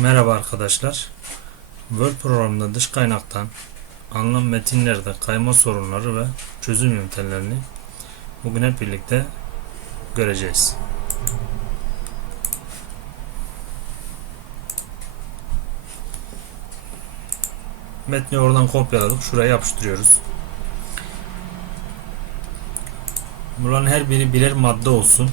Merhaba arkadaşlar. Word programında dış kaynaktan anlam metinlerde kayma sorunları ve çözüm yöntemlerini bugün hep birlikte göreceğiz. Metni oradan kopyaladık. Şuraya yapıştırıyoruz. Bunların her biri birer madde olsun.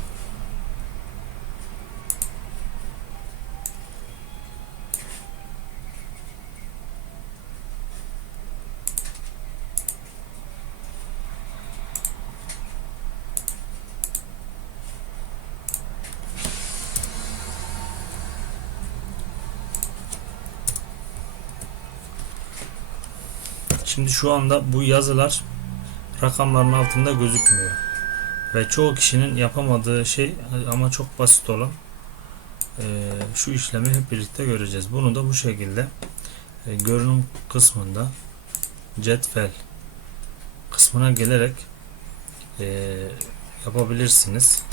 Şimdi şu anda bu yazılar rakamların altında gözükmüyor. Ve çoğu kişinin yapamadığı şey ama çok basit olan e, şu işlemi hep birlikte göreceğiz. Bunu da bu şekilde e, görünüm kısmında cetvel kısmına gelerek e, yapabilirsiniz.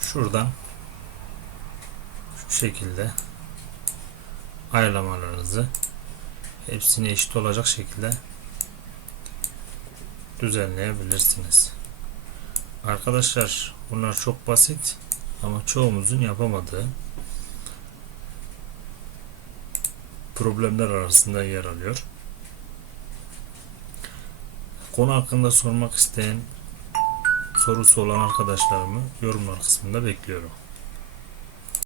Şuradan şu şekilde ayarlamalarınızı hepsini eşit olacak şekilde düzenleyebilirsiniz. Arkadaşlar bunlar çok basit ama çoğumuzun yapamadığı problemler arasında yer alıyor. Konu hakkında sormak isteyen sorusu olan arkadaşlarımı yorumlar kısmında bekliyorum.